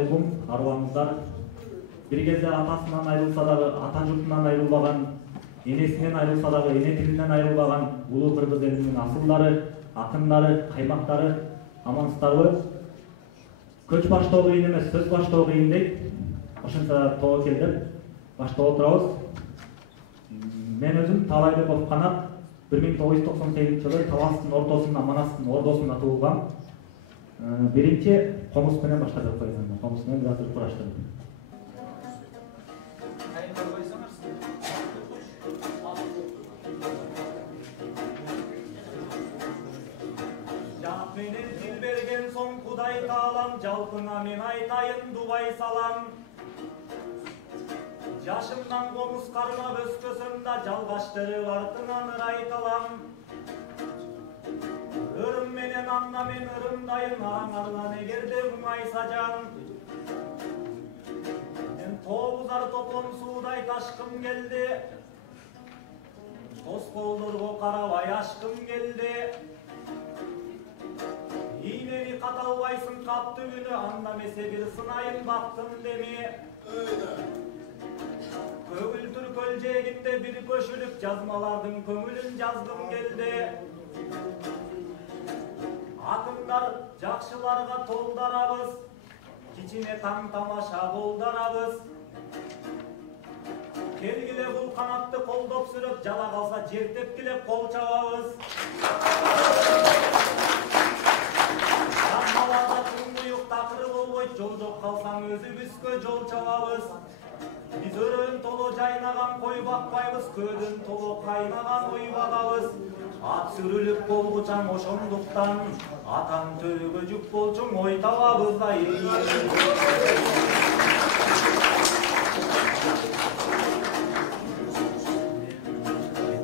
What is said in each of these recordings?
алейкум, арыбаңыздар. Bir кезде атасынан айрылса дагы ата журтунан айрылбаган, энесинен айрылса дагы эне тилинен айрылбаган улуу кыргыз элинин асылдары, акындары, каймактары амансыздарбы? Көч баштоо кыйын эмес, сөз баштоо кыйын дейт. Ошончо тоо келдим. Баштап отурабыз. Мен өзүм Талайбеков Канат 1998-жылы Таластын ортосунда, Манастын ордосунда туулгам. Биринчи комуз менен баштап койгом. Комуз менен азыр кураштырдым. Жак менен тил берген соң Кудай таалам, жалпыңа мен айтайын дубай салам. Жашымдан комуз кармап өскөсөм да, жалгаштырып артыңан ырай калам. Өрүм менен анна мен ырымдайын, араңардан эгерде уңайса жан. Мен тообузар топлом суудай ташкым келди, тоскоолдорго карабай ашкым келди. Ийнени каталбайсың каптуу күнү, анда месе бир сынайын бактым деми. Көгүл түркөл жээгинде бир көшүлүп, жазмалардын көңүлүн жазгым келди. Акындар жакшыларга толдарабыз, кичине таң тамаша болдарабыз. Келгиле бул канатты колдоп сүрөп, жала калса жер тепкилеп кол чабабыз. Жазмаларда туңуюк такыры болбойт, жол жок калсаң өзүбүзгө жол чабабыз. Биз өрөн толо жайнаган кой бакпайбыз, көөдөн толо кайнаган ой багабыз. Ат сүрүлүп болгучаң ошондуктан, атаң төрөгө жүк болчуң ой табабыз ай.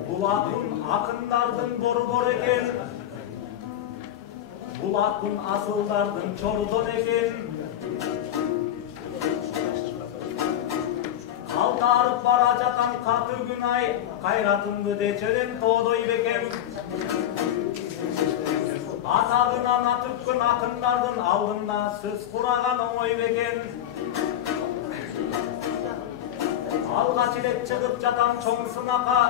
Бул акын акындардын борбор экен, бул акын асылдардын чордон экен. Калтарып бара жатам каты күн ай, кайратымды дечелен тоодой бекем. Атагынан атүпкүн акындардын алдында сөз кураган оңой бекен. Алгач эле чыгып жатам чоң сынака,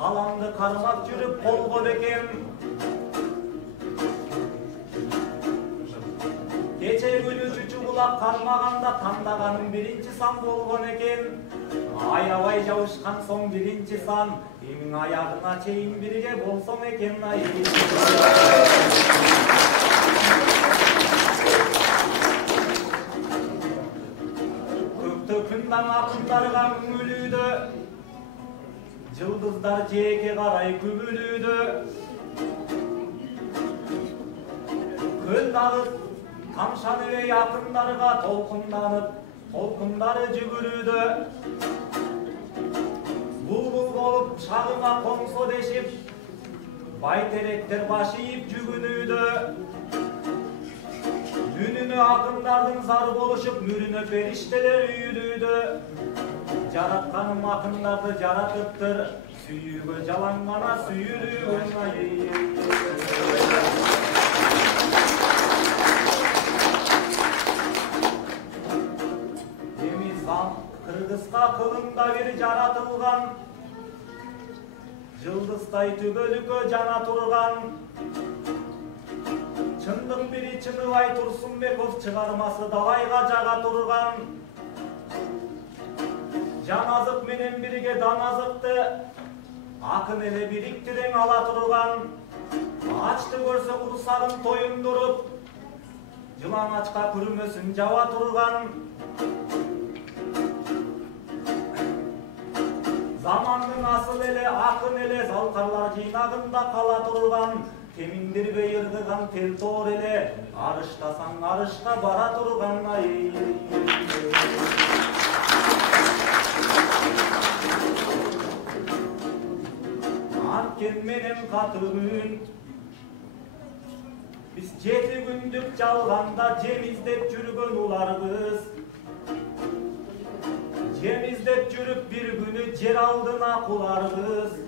каламды кармап жүрүп колго бекем. Кече күнү чүчү булак кармаганда, тандаганым биринчи сан болгон экен. Аябай жабышкан соң биринчи сан, эң аягына чейин бирге болсоң экен ай. Көктө күндан акындарга үңүлүүдө, жылдыздар жээкке карай күбүлүүдө. Көл дагы тамшаныбей акындарга толкунданып, толкундары жүгүрүүдө. Булбул болуп шагыма коңсо дешип, байтеректер баш ийип жүгүнүүдө. Үнүнө акындардын зар болушуп, мүрүнө периштелер үйүлүүдө. Жаратканым акындарды жаратыптыр, сүйүүгө жалаңгана сүйүлүүгөн ай. Кыргызга кылымда бир жаратылган, жылдыздай түбөлүккө жана турган. Чындык бири Чыныбай Турсунбеков чыгармасы далайга жага турган. Жаназык менен бирге даназыкты, акын эле бириктирең ала турган. Ачты көрсө курсагын тоюндуруп, жылан ачка күрмөсүн жаба турган. Замандын асыл эле, акын эле, залкарлар жыйнагында кала турган. Кеминдирбей ыргыган тел тоор эле, арыштасаң арышка бара турган ай. Анткени менен каты күн, биз 7 күндүк жалганда жем издеп жүргөн уларбыз. Жем издеп жүрүп бир күнү жер алдына куларбыз.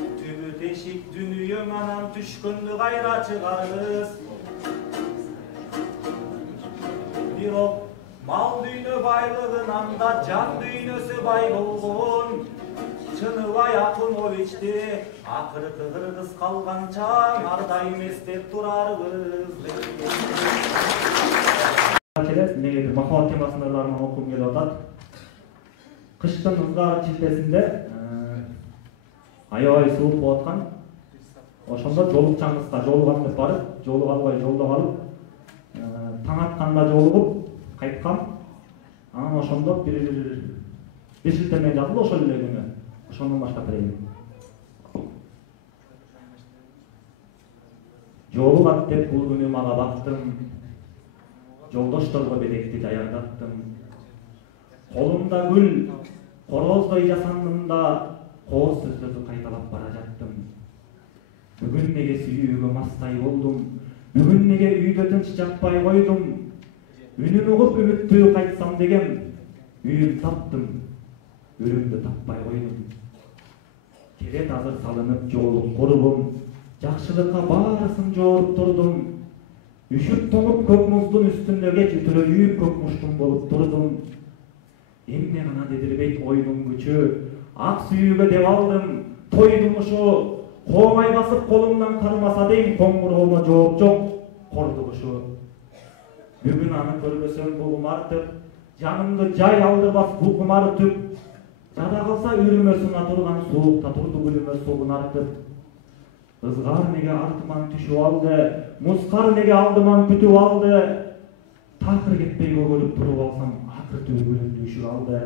Түбү тешик дүнүйөң анан түшкөндү кайра чыгарбыз. бирок мал дүйнө байлыгынан да жан дүйнөсү бай болгон Чыныбай Акымовичти акыркы кыргыз калганча ар дайым эстеп турарбыз. Эмнеге бир махабат темасынын ырларынан окугум келип атат. Кыштын ызгар чилтесинде аябай суук болуп аткан. Ошондо жолукчаңызга жолугам деп барып, жолуга албай жолдо калып, таң атканда жолугуп кайткам. Анан ошондо бир шилтеме жазылды ошол эле күнү. Ошондон баштап берейин. Жолугат деп бул күнү мага бактым. Жолдошторго белекти даярдаттым. Колумда гүл, короздой жасандым да, кооз сөздөрдү кайталап бара жаттым. Бүгүн неге сүйүүгө мастай болдум? Бүгүн неге үйдө тынч жатпай койдум? Үнүн угуп үмүттүү кайтсам деген, үйүм таптым, өлүмдү таппай койдум. Керет азыр салынып жоолук курбум, жакшылыкка баарысын жооруп турдум. Үшүп тоңуп көк муздун үстүндө кеч үтүрөйүп көк муштум болуп турдум. Эмне гана дедирбейт ойдун күчү, ак сүйүүгө деп алдым, тойдум ушу, коомай басып колумдан кармаса дейм, коңгуроомо жооп жок, кордук ушу. Бүгүн аны көрбөсөм бугум артып, жанымды жай алдырбас букум артып, жада калса үрүмө сына турган суукта турду гүлүмө сугун артып. Ызгар неге артыман түшүп алды, мускар неге алдыман күтүп алды. Такыр кетпей көгөрүп туруп алсам, акыр түбү гүлүмдү үшүп алды.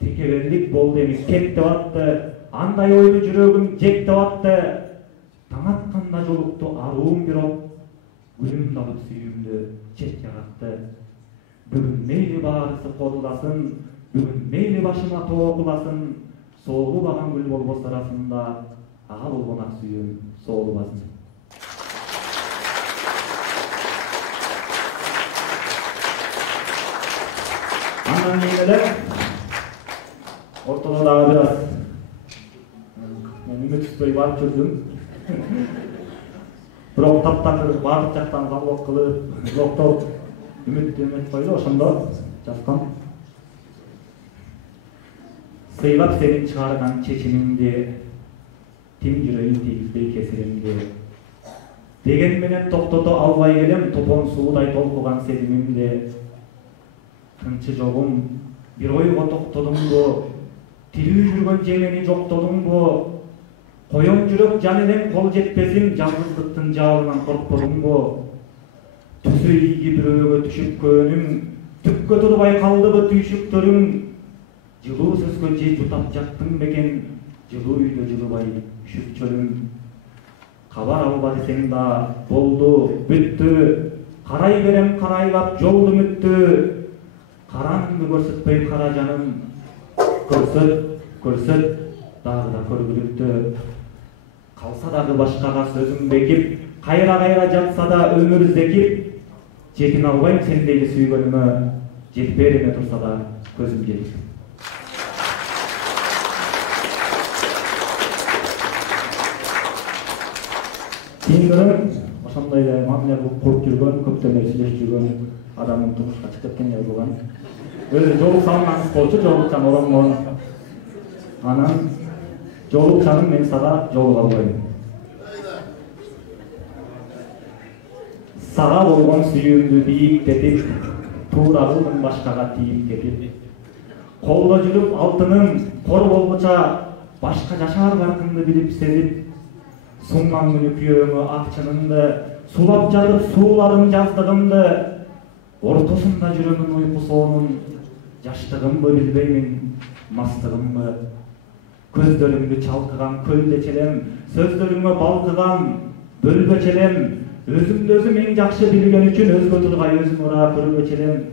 Текеберлик болду эми кеп деп атты, андай ойду жүрөгүм жек деп атты. Таң атканда жолукту аруум бирок, гүлүмдү алып сүйүүмдү чет жагатты. Бүгүн мейли баарысы кодуласын, бүгүн мейли башыма тоо куласын, соолубаган гүл болбосо арасында ага болгон ак сүйүүм соолубасын. Андан кийин эле ортодо дагы бир аз мен үмүт түзбөй барып жүрдүм. Бирок таптакыр баардык жактан залбок кылып, блоктоп үмүт койду, ошондо жазгам. Сыйлап сенин чыгарган чечимиңди, тим жүрөйүн тийгизбей кесиримди. Деген менен токтото албай келем, топон суудай толкуган сезимимди. Тынчы жолум, бир ойго токтодумбу, тилүү жүргөн жемени жоктодумбу? Коyon жүрөк жан элем кол жетпесин, жалгыздыктын жаабынан коркподумбу? Түсү ийги бирөөгө түшүп көөнүм, түккө турбай калдыбы түйшүктөрүң? Жылуу сөзгө же жутап жаттың бекен, жылуу үйдө жылыбай үшүп чөлүм? Кабар алба десең да болду, бүттү, карай берем карайлап жолду мүттү. Караңды көрсөтпөй кара жаным, көрсөт, көрсөт, дагы да көргүлүктү. Калса дагы башкага сөзүм бекип, кайра жатса да өмүр зекип, жетин албайм сендейди сүйгөнүмө, жетпей эме турса да көзүм жетип. Кийинкирээк ошондой эле мамиле кылып жүргөн, көптөн бери сүйлөшүп жүргөн адамдын турмушка чыгып кеткен жазылган. Өзү жолук салган спортчу, жолукчан оронгон. Анан жолукчаным мен сага жолуга албайм. Сага болгон сүйүүмдү бийиктетип, туура кылдым башкага тийип кетип. Колдо жүрүп алтыным, кор болгуча башка жашаар баркыңды билип сезип, сунман күнү күйөөңө ак чынымды, сулап жатып сууларым жаздыгымды. Ортосунда жүрөмүн уйку соонун, жаштыгымбы билбеймин, мастыгымбы. Көздөрүңдү чалкыган көлдечелем, сөздөрүңө балкыган бөлбөчелем. Өзүмдү өзүм эң жакшы билген үчүн өзгө тургай өзүм ура көрбөчелем.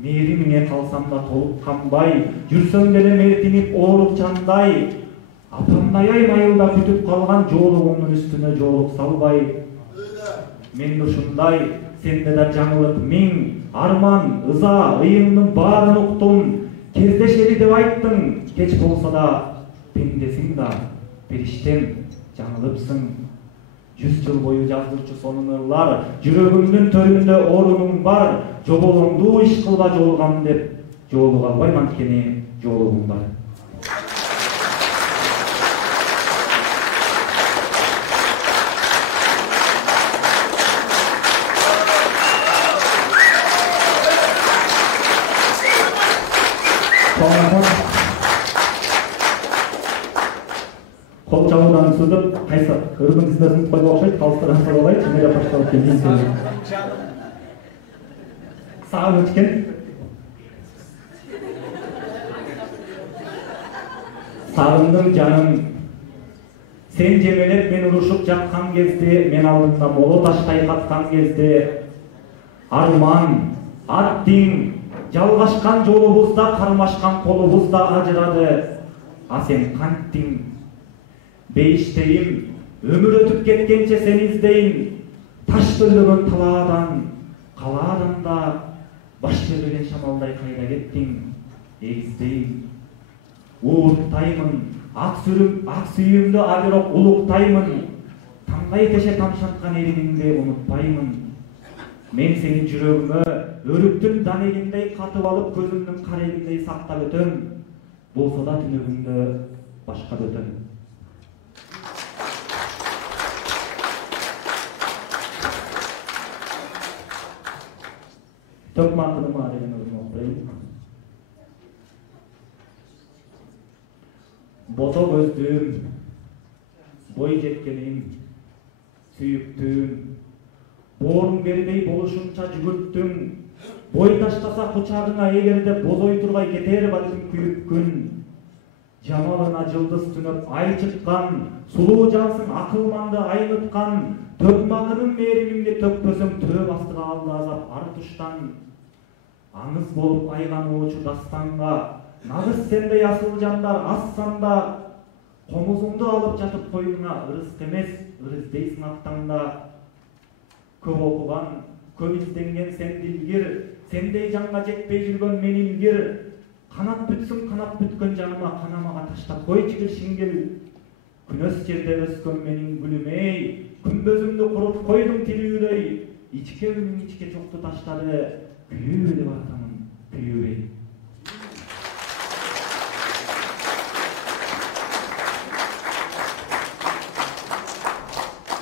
Мээримиңе калсам да толук канбай, жүрсөм деле мертинип ооруп чандай. Апамдай майылда күтүп калган жоолугумдун үстүнө жоолук салбай. Мен ушундай, сенде да жаңылык миң, арман, ыза, ыйымдын баарын уктум. Кездешели деп айттың, кеч болсо да пендесиң да, периштем, жаңылыпсың. 100 жыл бою жазуучу сонун ырлар, жүрөгүмдүн төрүндө орунуң бар, жоболоңду иш кылба жолугам деп жолуга албайм, анткени жолугум бар. Кол чабуудан сүзүп, кайсы ырдын сиздерин койго окшойт, калыстыран салабайт, жемеле башталып келген сен. Сагым өчкен. Сагындым жаным. Сен жемелеп мен урушуп жаткан кезде, мен алдымда моло таштай каткан кезде, арман, аттиң, жалгашкан жолубузда, кармашкан колубузда ажырады. А сен канттиң? Бейиштейим, өмүр өтүп кеткенче сен издейин, таш төлөгөн талаадан, калаадан да баш бербеген шамалдай кайда кеттиң, эгиздейин. Ууруктаймын, ак сүйүүмдү абирок улуктаймын, таңгай теше тамшанткан элиңди унутпаймын. Мен сенин жүрөгүмө өрүктүн данегиндей катып алып, көзүмдүн карегиндей сактап өтөм, болсо да түнөгүмдө башка өтөм. Tökme akıdımı arayın okulayım. Boto gözlüğüm, boy jetkenim, sүйүктүүм, боорун бербей болушунча жүгүрттүң, бой таштаса кучагыңа эгерде бозой турбай кетер балким күйүп күн. Жамалына жылдыз түнөп ай чыккан, сулуу жансың акылманды айныткан, төкмакынын мээримиңди төкпөсөң төө астыга алды азап ар туштан. Аңыз болуп айгануучу дастанга, нагыз сендей асыл жандар ассанда, комузуңду алып жатып койнуңа ырыск эмес, ырыздейсиң аттаңда. Көп окуган, көп изденген сен дилгир, сендей жанга жетпей жүргөн мен илгир. Канат бүтсүн, канат бүткөн жаныма, канамага таштап койчу киршиңгил. Күнөс жерде өскөн менин гүлүм эй, күмбөзүмдү куруп койдуң тилүүдөй, ичке үнүң ичке чокту таштады, күйүү деп атамын, күйүүбей.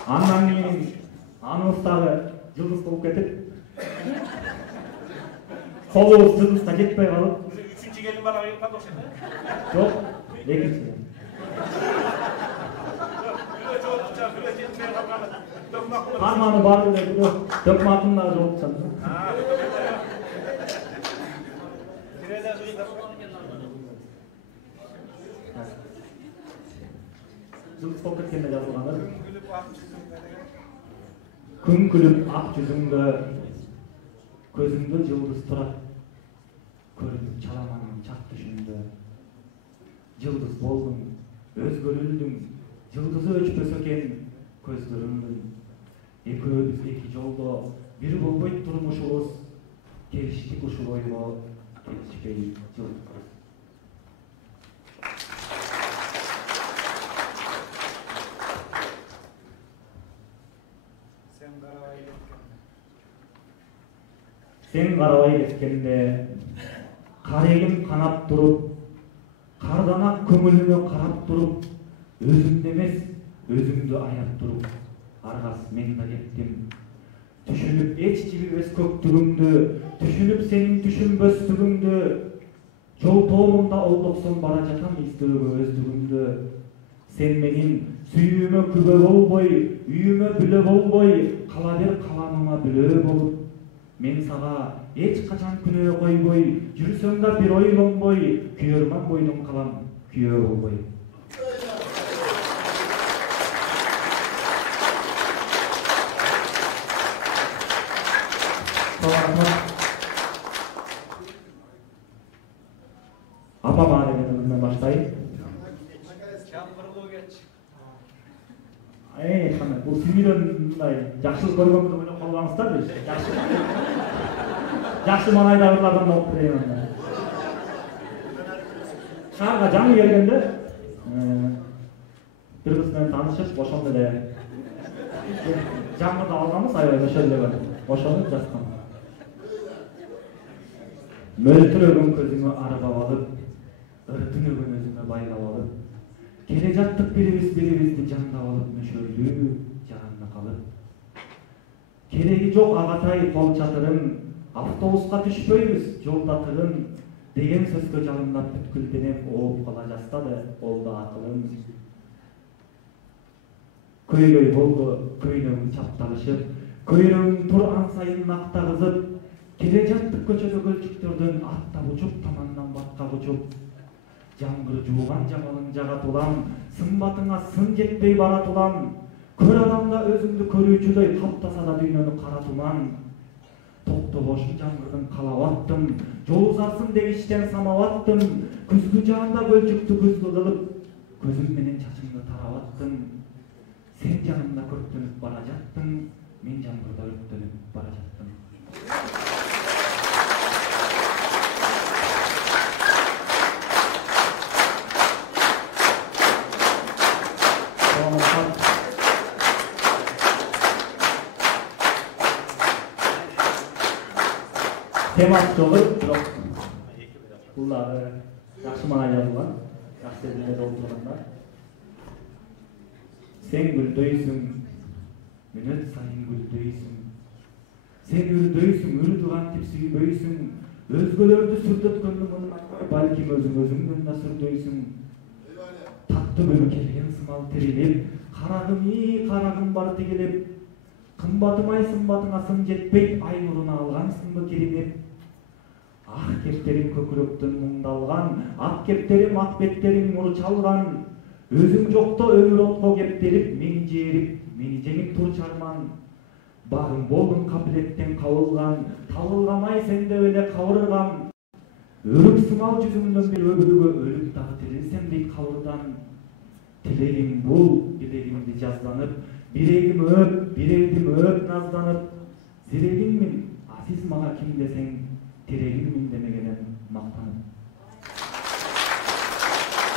Андан кийин аныбыздагы жылдыз болуп кетип, колубуз жылдызга жетпей калып, үчүнчү келин бала кандай окшойт? жок, экинчи. Карманы бар эле, төкмакын дагы жолукчан. Жылдыз болуп кеткенде жазылган. Күн күлүп ак жүзүңдө, көзүңдө жылдыз турат, көрүнүп чаламанын чак түшүндө. Жылдыз болдуң, өзгөрүлдүң, жылдызы өчпөсө экен көздөрүмдүн. Экөөбүз эки жолдо, бир болбойт турмушубуз, келиштик ушул ойго, келишпей жылдыз. Sen карабай кеткенде, карегим канап туруп, карданак көңүлүмө карап туруп, өзүмдү эмес, өзүмдү аяп туруп, аргас мен да кеттим. Түшүнүп эч жибибес көктүгүңдү, түшүнүп сенин түшүнбөстүгүңдү, жол тоомунда олдоксон бара жатам издөөгө өздүгүмдү. Сен менин сүйүүмө күбө болбой, үйүмө бүлө болбой, кала бер каламыма бүлөө болуп. Мен сага эч качан күнөө койбой, жүрсөң да бир ойлонбой, күйөрман бойдон калам, күйөө болбой. Апама деген өзүнөн баштайын. Кандай, бул сиңирен мындай жакшылык көргөнбүз ойлоп калбаңыздарбы? Жакшы манайдагылардан окуп берейин анда. Шаарга жаңы келгенде бир кыз менен таанышып, ошондо эле жаңғыда алганбыз аябай ошол эле бар. Ошону жазгам. Мөлтүрөгөн көзүңө арбап алып, ыртынөгөн өзүмө байлап алып, келе жаттык бирибизди жандап алып, мөшөрлүү жаранына калып. Кереги жок агатай кол чатырым, автобуска түшпөйбүз жолда тыгын деген сөзгө жалындап бүткүлденеп ооп кала жаздады ол да акылым. Көйлөй болду көйнөгүң чапталышып, көйрөгүң тур ан сайын мактагызып, келе жаттык көчөдө көлчүктөрдөн аттап учуп тамандан батка кучуп. Жаңгыр жууган жамалың жагат улам, сымбатыңа сын жетпей барат улам. Көр адамда өзүңдү көрүүчүдөй каптаса да дүйнөнү кара туман. Токтобошу жаңгырдын калап аттым, жол узарсын дегиштен самап аттым. Күзгү жаанда көлчүктү күзгү кылып, көзүм менен чачымды тарап аттым. Сен жанымда көктөнүп бара жаттың, мен жаңгырда өрттөнүп бара жаттым. Темасы жолы, бирок бул дагы жакшы мана жазылган, жакшы эле толтурганда. Сен гүлдөйсүң, мүнөт сайын гүлдөйсүң. Сен үрдөйсүң, үрдү кантип сүйбөйсүң. Өзгөлөрдү сүрдөткөндүң унутпай, балким өзүңдөн да сүрдөйсүң. Таттуу күнү келген сымал тирилип, карагым бар тигилип. Кымбатым ай сымбатыңа сын жетпейт, ай нуруна алгансыңбы киринип. Ак кептериң көкүрөктөн муңдалган, ак кептерим ак беттериң нур чалган. Өзүң жокто өмүр отко кептелип, мени жээрип, мени жеңип тур чарман. Багым болдуң капилеттен кабылган, табылган ай сенде эле кабырган. Өрүк сымал жүзүңдөн бир өбүргө өлүп дагы тирилсем дейт кабырдан. Тилегим бул, билегимди жазданып, бирегим өп назданып. Зирегиммин, сиз мага ким десең, тирегиммин демегенем мактанып.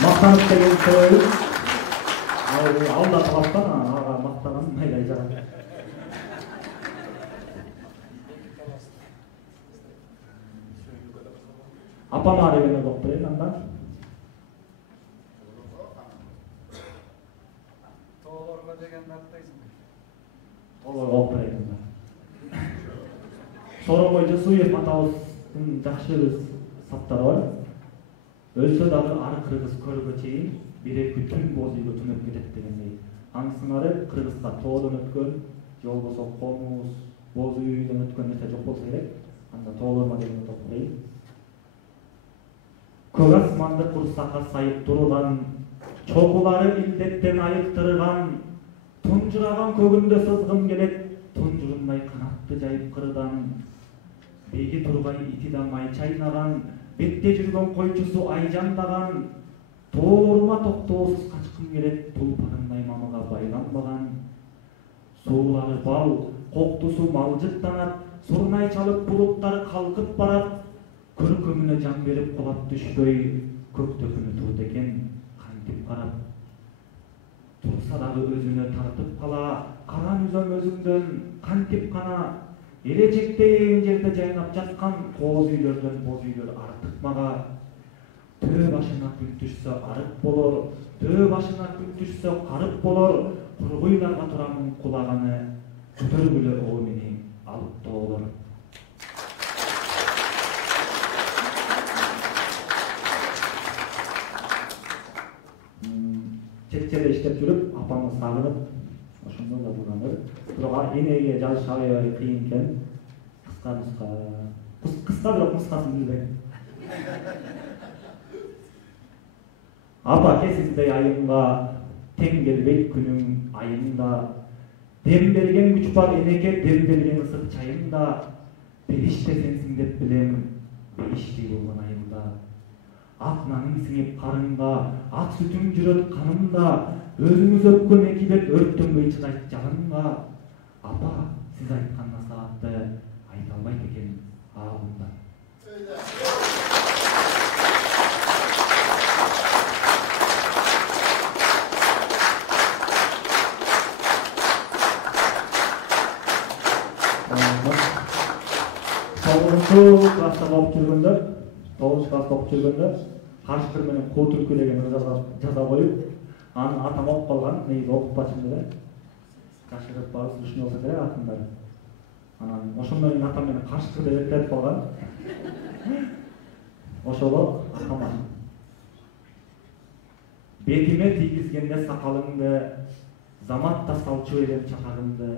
Мактанып деген сөз, алда талаптан ага мактаган майдай жагат. Апам арыгына доктор андан. Тоолорго деген аттайсың. Тоолорго окуйт. Соромой Жусуев атабыздын жакшы бир саптары бар. Өлсө дагы ары кыргыз көргө чейин бир-эки түн боз үйгө түнөп кетет дегендей. Аңсыңары кыргызга тоодон өткөн, же болбосо комуз, боз үйдөн өткөн нерсе жок болсо керек. Анда тоолорма деген топурайын. Көк асманды курсакка сайып турган, чокулары илдеттен айыктырган, тунжураган көгүндө сызгым келет, тунжурундай канатты жайып кырдан. Беги турбай ити да май чайнаган, бетте жүргөн койчусу ай жандаган. Тоолорума токтоосуз качкым келет, тулпанымдай мамыга байланбаган. Суулары бал, коктусу малжыктанат, сурнай чалып булуттары калкып барат. Көркөмүнө жан берип кулап түшпөй, көктө күнү турду экен кантип карап. Турса дагы өзүнө тартып кала, каран үзөм өзүңдөн кантип кана. Элечектей жерде жайнап жаткан кооз үйлөрдөн боз үйлөр артык мага. Төө башына күн түшсө арык болор, төө башына күн түшсө карып болор. Кургуйларга турамын кулаганы, көтөргүлө о мени алып тоолор. Чет-жерде иштеп жүрүп, апамды сагынып, ошондо жазылгандыр. Бирок энеге жазыш аябай кыйын экен. Кыска бирок нускасын билбейм. Апа кесиздей айымга тең келбейт күнүң айымда. Дем берген күч бар энеге, дем берген ысык чайымда. Бериште сенсиң деп билем, бериштей болгон айымда. Ак наның сиңип карынга, ак сүтүң жүрөт канымда. Өзүңүз өпкөн эки бет өрттөнбөй чыдайт жалынга. Апа, сиз айткан насаатты айта албайт экен аабында. 9 класста окуп жүргөндө, 9 класста окуп жүргөндө кашкыр менен куу түркүлеген жаза коюп, анын атам окуп калган, негизи окутпачым деле. Кашкырып барып ушуну болсо керек атымдар. Анан ошондон кийин атам менен кашкыр деп эптелип калган. Ошого атама бетиме тийгизгенде сакалыңды, заматта салчу элем чакагымды,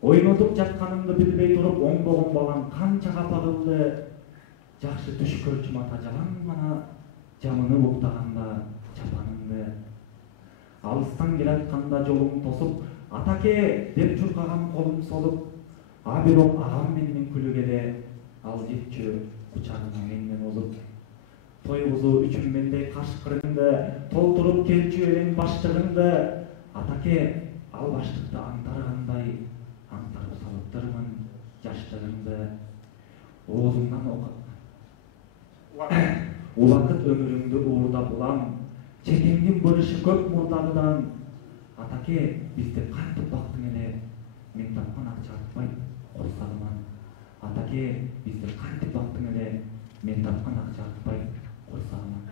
ойнотуп жатканымды билбей туруп оңбогон балам канча капа кылды, жакшы түш көрчүм ата жалаң гана жамынып уктаганда чапаныңды, алыстан келатканда жолуң тосуп атаке деп чуркаган колум солуп, а бирок агам менен күлүгеде ал жетчү кучагына менден озуп, тойгузуу үчүн мендей кашкырыңды толтуруп келчү элең баштыгыңды, атаке ал баштыкты аңтаргандай аңтарып салыптырмын жаштыгыңды, оозуңдан убакыт өмүрүңдү уурдап улам, чекеңдин бырышы көп мурдагыдан, атаке бизди кантип бактың эле, мен тапкан акча артпай корсагыман, атаке бизди кантип бактың эле, мен тапкан акча артпай корсагыман.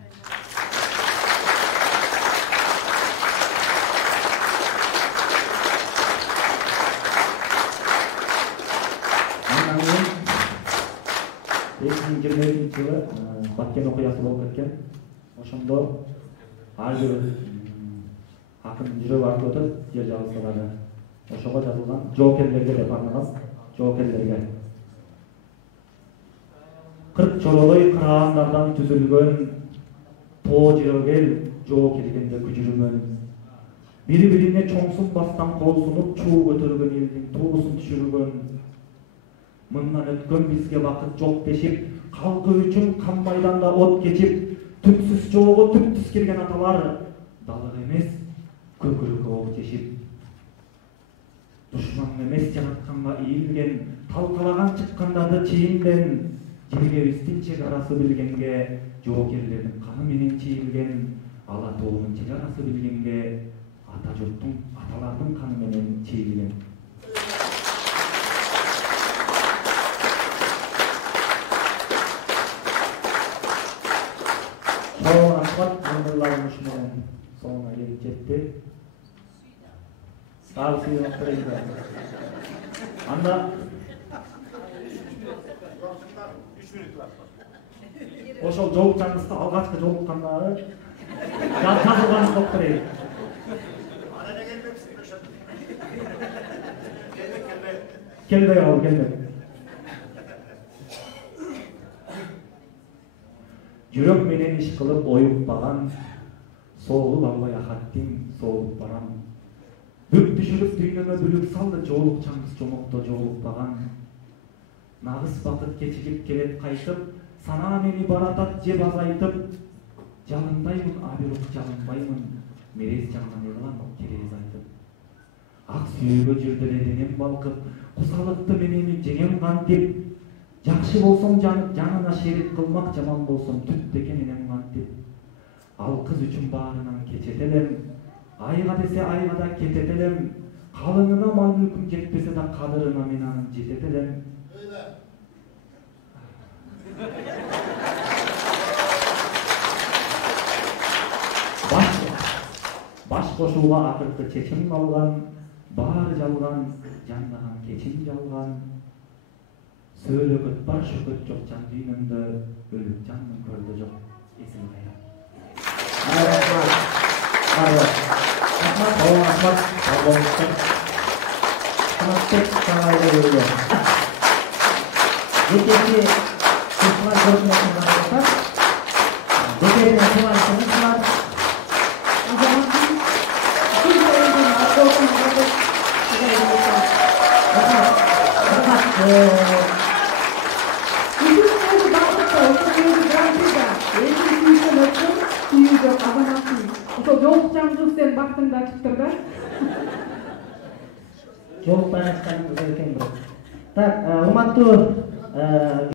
Андан кийин 2022-жылы Баткен окуясы болуп кеткен. Ошондо ар бир акын жүрөгү артып өтөт, жер жабылса дагы. Ошого жазылган жоокерлерге деп арналган, жоокерлерге. 40 чоролой кыраандардан түзүлгөн тоо жирогел жоо келгенде күжүрүмөн. Бири-бирине чоңсун бастан кол сунуп чуу көтөргөн элдин туусун түшүргөн. Мындан өткөн бизге бакыт жок дешип, калкы үчүн кан майданда от кечип, түпсүз жоого түптүз кирген аталар, далык эмес, көкүрөккө ок чешип. Душман эмес жаратканга ийилген, талкалаган чыккандарды чийимден, жебегебиздин чек арасы билгенге, жоокерлердин каны менен чийилген, ала тоонун чек арасы билгенге, ата журттун, аталардын каны менен чийилген. Çoğun akbat anılarım uşunun sonuna gelip jetti. Sağ suyun oturaydı. Anda 3 minut var. ошол жолукчаңызды алгачкы жолуккандары жазылганын окуйт. Ана ne gelmemişsin Reşat? Gelme. Келбей калды, келбей. Жүрөк менен иш кылып оюкпаган, соолуп албай ахаттин соолуп барам. Бүк түшүрүп дүйнөмө бүлүк салды, жоолукчаңыз жомокто жоолукпаган. Нагыз бакыт кечигип келет кайтып, санаа мени баратат жеп азайтып. Жалындаймын, а бирок жалынбаймын, мерез жаган элам керез айтып. Ак сүйүүгө жүрдү денем балкып, кусалыкты менен жеңем кантип. Жакшы болсом жанына шерик кылмак, жаман болсом түт декен энем кантип. Ал кыз үчүн баарынан кечет элем, айга десе айга да кетет элем. Калыңына мал мүлкүм жетпесе да кадырына мен анын жетет элем. Баш кошууга акыркы чечим калган, баары жалган, жандаган кечим жалган. Сөйлөгөт бар шөкөт жок жан дүйнөмдө, өлүп жандын көрдө жок эсим кайра. Жолукчаңдын сен бактыңда ачыптыр да. Жолукпай качканыңыз экен бирок. Так, урматтуу